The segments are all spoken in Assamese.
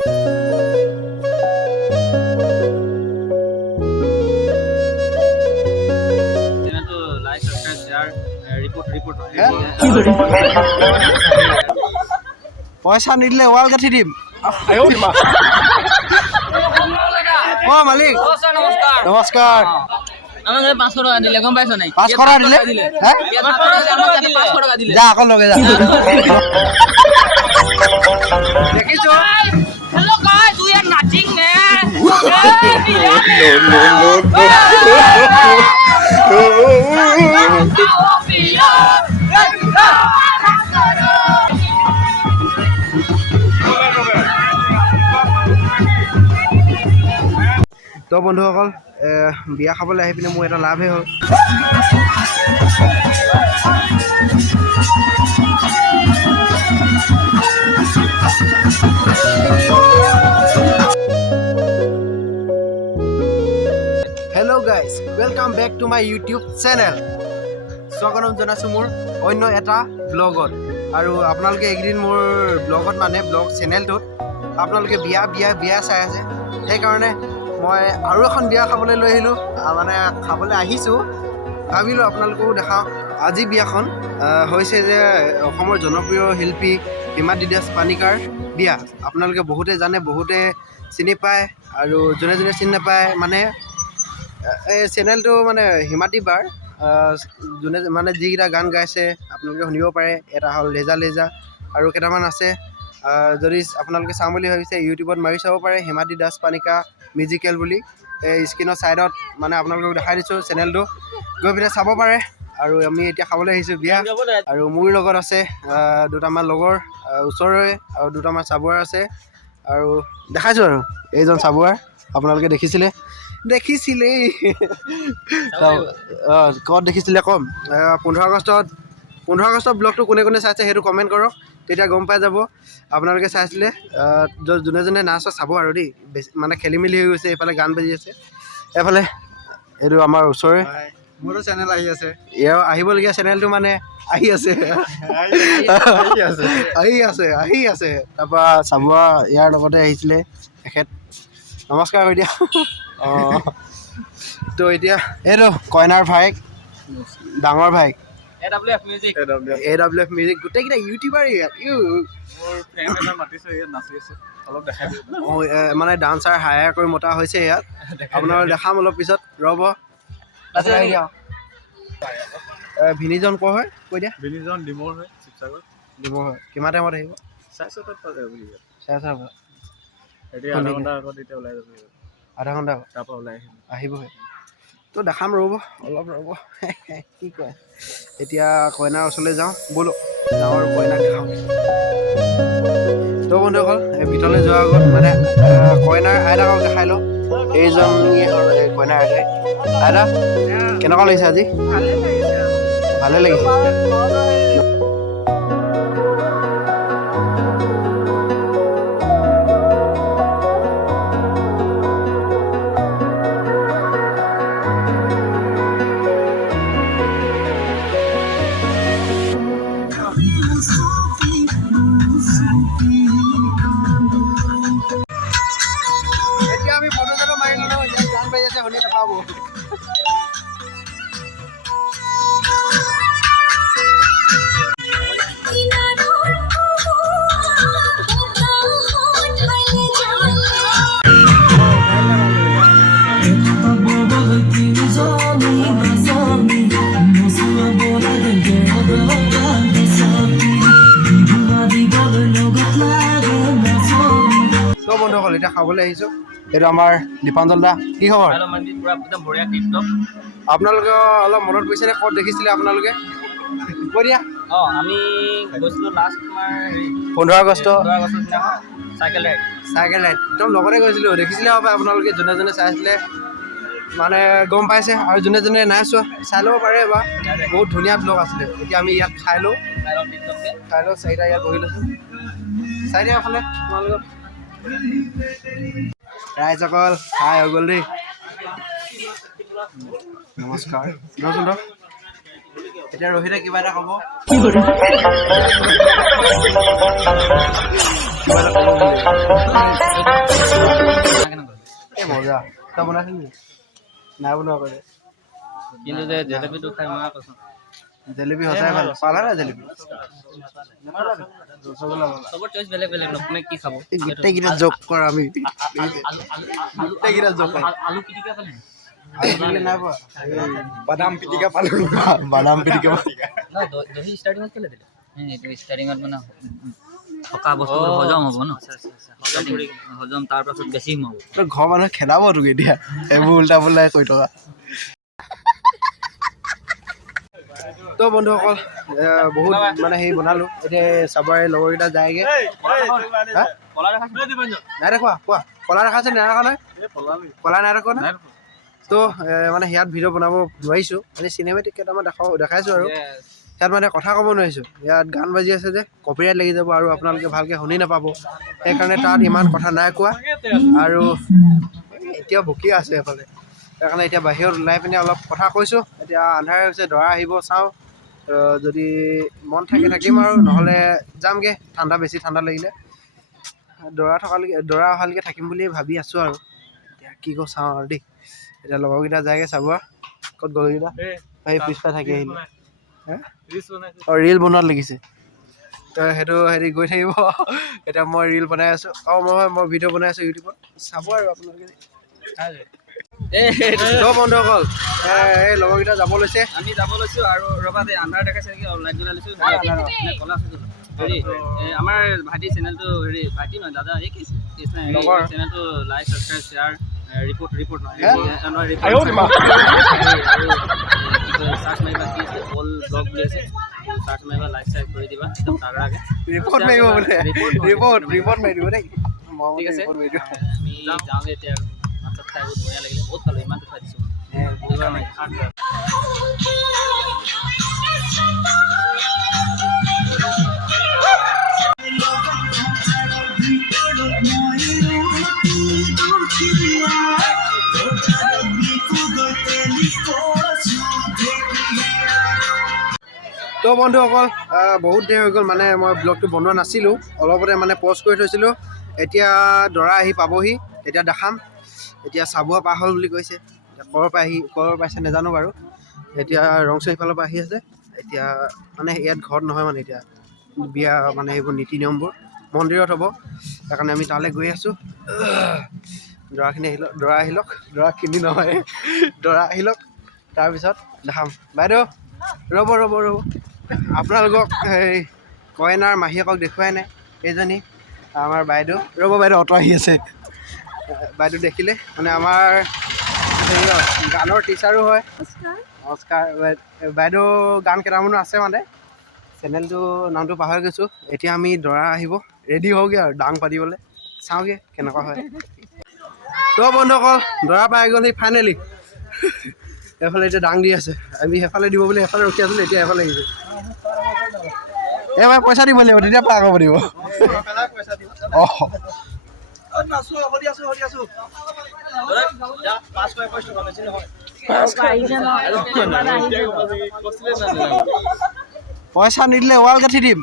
পয়সা নিদিলে ৱাল গাঠি দিম। মালিক নমস্কাৰ। আমাকে 500 টাকা দিলে গম পাইছ নাই? 500 টাকা দিলে যা আকৌ লগে যা। দেখিছো Hello guys, we are nothing man. তো বন্ধুসকল বিয়া খাবলৈ আহি পিনে মোৰ এটা লাভহে হ'ল। Hello' guys, welcome back to my YouTube channel. স্বাগতম জনাইছোঁ মোৰ অন্য এটা ব্লগত। আৰু আপোনালোকে এইকেইদিন মোৰ ব্লগত মানে ব্লগ চেনেলটোত আপোনালোকে বিয়া চাই আছে। সেইকাৰণে মই আৰু এখন বিয়া খাবলৈ লৈ আহিলোঁ, মানে খাবলৈ আহিছোঁ। ভাবিলোঁ আপোনালোকেও দেখাওঁ। আজি বিয়াখন হৈছে যে অসমৰ জনপ্ৰিয় শিল্পী হিমাদ্ৰী দাস পানিকাৰ বিয়া। আপোনালোকে বহুতে জানে, বহুতে চিনি পায়, আৰু যোনে যোনে চিনি নাপায় মানে এই চেনেলটো মানে হিমাদ্ৰী বাৰ যোনে মানে যিকেইটা গান গাইছে আপোনালোকে শুনিব পাৰে। এটা হ'ল লেজা লেজা, আৰু কেইটামান আছে। যদি আপোনালোকে চাম বুলি ভাবিছে ইউটিউবত মাৰি চাব পাৰে হিমাদ্ৰী দাস পানিকা মিউজিকেল বুলি। এই স্ক্ৰীনৰ ছাইডত মানে আপোনালোকক দেখাই দিছোঁ চেনেলটো, গৈ পিনে চাব পাৰে। আৰু আমি এতিয়া খাবলৈ আহিছোঁ বিয়া, আৰু মোৰ লগত আছে দুটামান লগৰ ওচৰৰে, আৰু দুটামান চাবুৱাৰ আছে। আৰু দেখাইছোঁ আৰু এইজন চাবুৱাৰ আপোনালোকে দেখিছিলেই ক'ত দেখিছিলে কম। 15 আগষ্টত ব্লগটো কোনে কোনে চাইছে সেইটো কমেণ্ট কৰক, তেতিয়া গম পাই যাব আপোনালোকে চাইছিলে। যোনে যোনে নাচ চাব আৰু দেই, বেছি মানে খেলি মেলি হৈ গৈছে। এইফালে গান বাজি আছে, এইফালে এইটো আমাৰ ওচৰৰে মোৰো চেনেল আহি আছে। ইয়াৰ আহিবলগীয়া চেনেলটো মানে আহি আছে। তাৰপৰা চাবুৱা ইয়াৰ লগতে আহিছিলে এখেত, নমস্কাৰ কৰি দিয়া। তো এতিয়া এইটো কইনাৰ ভাইক, ডাঙৰ ভাইক AWF মিউজিক, গোটেইকেইটা ইউটিউবাৰ মানে ডান্সাৰ হায়াৰ কৰি মতা হৈছে ইয়াত। আপোনালোক দেখাম অলপ পিছত, ৰ'ব। ভিনিজন ক'ৰ হয় কৈ দিয়া। ভিনিজন ডিমৰ হয়, শিৱসাগৰ ডিমৰ হয়। কিমান টাইমত আহিব? 4:30 এতিয়া আধা ঘণ্টা আগত এতিয়া ওলাই যাব। আধা ঘণ্টা তাৰপৰা ওলাই আহিবহে। তো দেখাম, ৰ'ব অলপ ৰ'ব। কি কয়, এতিয়া কইনাৰ ওচৰলৈ যাওঁ ব'লো, যাওঁ আৰু কইনাক দেখাওঁ। তো বন্ধুসকল ভিতৰলৈ যোৱাৰ আগত মানে কইনাৰ আইতাকক দেখাই লওঁ। এইজনীয়ে হ'ল কইনাৰ আইতাক। আইতা কেনেকুৱা লাগিছে আজি? ভালে লাগিছে। এতিয়া আমি ফটো চটো মাৰি লওঁ, ইয়াত গান বাজি আছে, শুনি নাপাব। তো বন্ধুসকল এতিয়া খাবলৈ আহিছোঁ। এইটো আমাৰ দীপাঞ্জল দা, কি খবৰ? আপোনালোকে অলপ মনত পৰিছেনে ক'ত দেখিছিলে আপোনালোকে? কৈ দিয়া। আমি গৈছিলোঁ লাষ্ট তোমাৰ 15 আগষ্ট চাইকেল ৰাইড একদম লগতে গৈছিলোঁ। দেখিছিলে হ'ব আপোনালোকে, যোনে যোনে চাইছিলে মানে গম পাইছে, আৰু যোনে যোনে নাই চোৱা চাই ল'ব পাৰে বা বহুত ধুনীয়া ব্লগ আছিলে। এতিয়া আমি ইয়াত খাই লওঁ, চাৰিটা ইয়াত বহি লৈছোঁ। চাই দিয়া এফালে তোমালোকক। ৰাইজসকল খাই হৈ গ'ল দেই। নমস্কাৰ। এতিয়া ৰহিতে কিবা এটা ক'ব কিবা এটা ক'ব বুলি এই মজা তই বনাইছিলি নেকি নাই বনোৱা কৰে কিন্তু যে জেলেপীটো খাই মই কৈছোঁ জেলেপি সঁচাই ভাল পালা না জেলেপি চবৰ চইচ বেলেগ বেলেগ কোনে কি খাব গোটেইকেইটা জোক কৰা আমি গোটেইকেইটা জোক আলু পিটিকা পালে নাই পোৱা বাদাম পিটিকা পালো বাদাম পিটিকা দহি ষ্টাৰ্টিঙত কেলে দিলে এইটো ষ্টাৰ্টিঙত মানে থকা বস্তুবোৰ হজম হ'ব ন হজম তাৰ পাছত বেছি সোমাব তোৰ ঘৰৰ মানুহে খেদাব তোক এতিয়া এইবোৰ উল্টা পুল্টাই কৈ থকা তো বন্ধুসকল বহুত মানে হেৰি বনালোঁ এতিয়া চাবৰে লগৰকেইটা যায়গৈ নাই দেখুৱা কোৱা কলা দেখা আছে নাই দেখা নাই কলা নাই দেখা নাই তো মানে ইয়াত ভিডিঅ' বনাব নোৱাৰিছোঁ মানে চিনেমেটিক কেইটামান দেখাইছোঁ আৰু ইয়াত মানে কথা ক'ব নোৱাৰিছোঁ ইয়াত গান বাজি আছে যে কপিৰাইট লাগি যাব আৰু আপোনালোকে ভালকৈ শুনি নাপাব সেইকাৰণে তাত ইমান কথা নাই কোৱা আৰু এতিয়া বকি আছে এফালে সেইকাৰণে এতিয়া বাহিৰত ওলাই পিনে অলপ কথা কৈছোঁ এতিয়া আন্ধাৰ হৈছে দৰা আহিব চাওঁ যদি মন থাকে থাকিম আৰু নহ'লে যামগৈ ঠাণ্ডা বেছি ঠাণ্ডা লাগিলে দৰা অহালৈকে থাকিম বুলি ভাবি আছোঁ আৰু এতিয়া কি কওঁ চাওঁ আৰু দেই এতিয়া লগৰকেইটা যায়গৈ চাব ক'ত গ'লকেইটা সেই পিছফালে থাকি আহিলে অঁ ৰিল বনোৱাত লাগিছে তো সেইটো হেৰি গৈ থাকিব এতিয়া মই ৰিল বনাই আছোঁ মই ভিডিঅ' বনাই আছোঁ ইউটিউবত চাব আৰু আপোনালোকে বন্ধুসকল এই লগৰকেইটা যাব লৈছে আমি যাব লৈছোঁ আৰু ৰবা দে আন্ধাৰ দেখাইছে নেকি লাইট জ্বলাই লৈছোঁ কলা হেৰি আমাৰ ভাইটি চেনেলটো হেৰি ভাইটি নহয় দাদা এই চেনেলটো লাইক ছাবস্ক্ৰাইব শ্বেয়াৰ ৰিপৰ্ট চাৰ্চ মাৰিবা কি আছে অল ব্লগ বুলি আছে চাৰ্চ মাৰিবা লাইক চাইক কৰি দিবা একদম তাগৰাকে ৰিপৰ্ট মাৰিব বোলে ৰিপৰ্ট মাৰি দিব দেই ঠিক আছে আমি যাওঁগৈ এতিয়া আৰু ভাত চাত খাই বহুত ধুনীয়া লাগিলে বহুত ভাল ইমানটো খাই দিছোঁ তো বন্ধুসকল বহুত দেৰি হৈ গ'ল মানে মই ব্লগটো বনোৱা নাছিলোঁ অলপতে মানে পষ্ট কৰি থৈছিলোঁ এতিয়া দৰা আহি পাবহি এতিয়া দেখাম এতিয়া চাবুৱা পাৰ হ'ল বুলি কৈছে এতিয়া ক'ৰ পাইছে নাজানো বাৰু এতিয়া ৰংচৈ ফালৰ পৰা আহি আছে এতিয়া মানে ইয়াত ঘৰত নহয় মানে এতিয়া বিয়া মানে সেইবোৰ নীতি নিয়মবোৰ মন্দিৰত হ'ব সেইকাৰণে আমি তালৈ গৈ আছোঁ দৰাখিনি আহিলক দৰাখিনি নহয় দৰা আহিলক তাৰপিছত দেখাম বাইদেউ ৰ'ব আপোনালোকক এই কইনাৰ মাহীয়েকক দেখুৱাই নাই এইজনী আমাৰ বাইদেউ ৰ'ব বাইদেউ অট আহি আছে বাইদেউ দেখিলে মানে আমাৰ গানৰ টিচাৰো হয় নমস্কাৰ বাইদেউ গান কেইটামানো আছে মানে চেনেলটো নামটো পাহৰি গৈছোঁ এতিয়া আমি দৰা আহিব ৰেডি হওঁগৈ আৰু ডাং পাতিবলৈ চাওঁগৈ কেনেকুৱা হয় তো বন্ধুসকল দৰা পাই গ'লহি ফাইনেলি এফালে এতিয়া ডাং দি আছে আমি সেইফালে দিব বুলি এফালে ৰখি আছিলোঁ এতিয়া এফালে আহিছোঁ এবাৰ পইচা দিব লাগিব তেতিয়া পাৰ কৰিব দিব অঁ পইচা নিদিলে ৱাল গাঁঠি দিম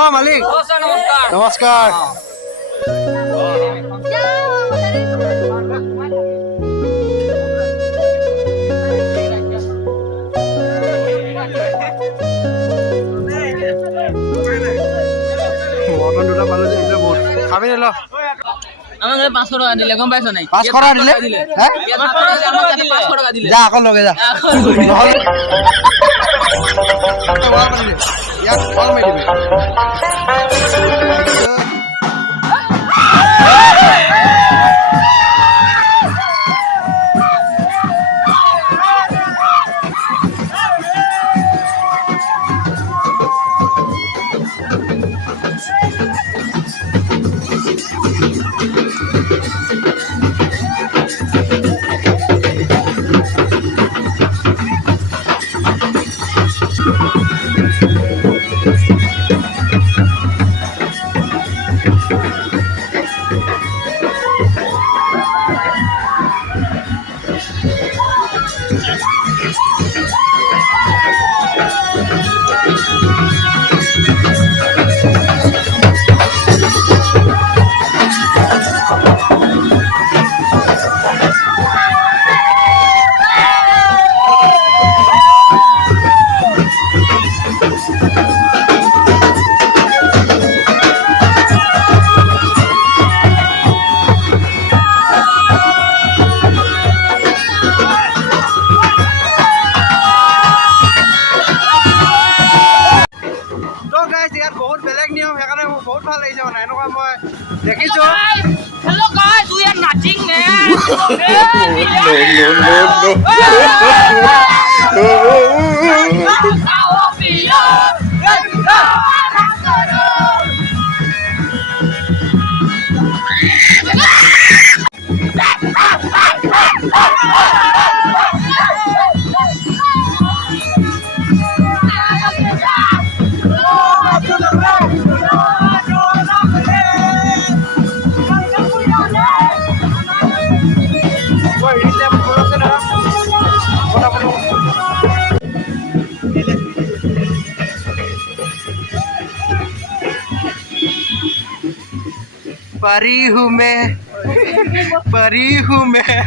অঁ মালিক নমস্কাৰ খাবি নে ল আমাক 500 টকা দিলে গম পাইছ নাই 500 টকা দিলে হে 500 টকা দিলে যা আকৌ লগে যা ইয়াত কল মাৰি দিবি বেলেগ নিয়ম সেইকাৰণে মোৰ বহুত ভাল লাগিছে মানে এনেকুৱা মই দেখিছোঁ Hello guys, we are nothing man. परी हूँ मैं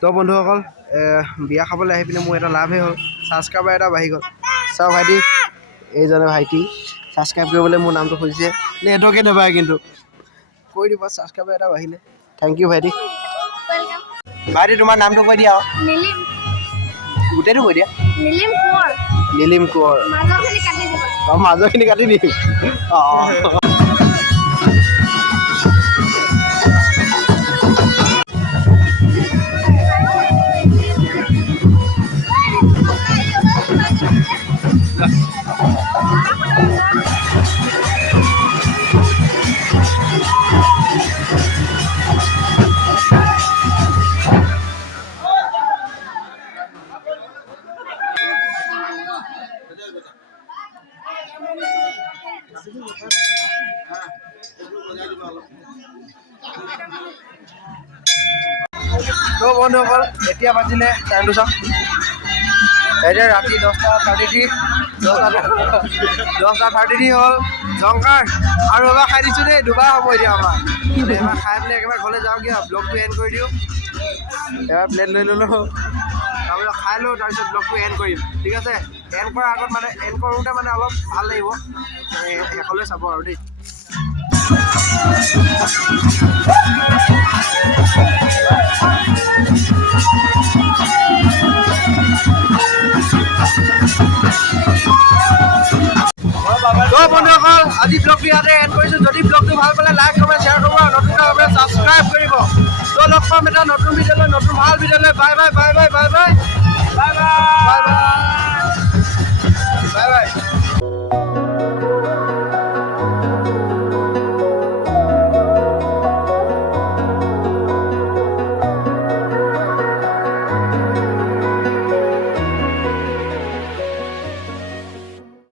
তো বন্ধুসকল বিয়া খাবলৈ আহি পিনে মোৰ এটা লাভেই হ'ল ছাবস্ক্ৰাইবাৰ এটা বাঢ়ি গ'ল চাওক ভাইটি এইজনে ভাইটি ছাবস্ক্ৰাইব কৰিবলৈ মোৰ নামটো খুজিছে নেটৱৰ্কে নাপায় কিন্তু কৈ দিব ছাবস্ক্ৰাইবাৰ এটা বাঢ়িলে থেংক ইউ ভাইটি ভাইটি তোমাৰ নামটো কৈ দিয়া গোটেইটো কৈ দিয়া নীলিম কোঁৱৰ অঁ মাজৰখিনি কাটি দিম অঁ তো বন্ধুসকল এতিয়া বাজিলে টাইমটো চাওক এতিয়া ৰাতি 10:33 হ'ল জংকাৰ আৰু এবাৰ খাই দিছোঁ দেই দুবাৰ হ'ব এতিয়া আমাৰ এবাৰ খাই পেলাই একেবাৰে ঘৰলৈ যাওঁগৈ ব্লগটো এণ্ড কৰি দিওঁ এবাৰ প্লেট লৈ ল'লোঁ তাৰপিছত খাই লওঁ তাৰপিছত ব্লগটো এণ্ড কৰিম ঠিক আছে এণ্ড কৰাৰ আগত মানে এণ্ড কৰোঁতে মানে অলপ ভাল লাগিব শেষলৈ চাব আৰু দেই তো বন্ধুসকল আজি ব্লগটো ইয়াতে এণ্ড কৰিছোঁ যদি ব্লগটো ভাল পালে লাইক কমেণ্ট শ্বেয়াৰ কৰিব আৰু নতুন কামে ছাবস্ক্ৰাইব কৰিব তো লগ পাম এটা নতুন ভিডিঅ'লৈ নতুন ভাল ভিডিঅ'লৈ bye bye bye bye bye bye bye bye bye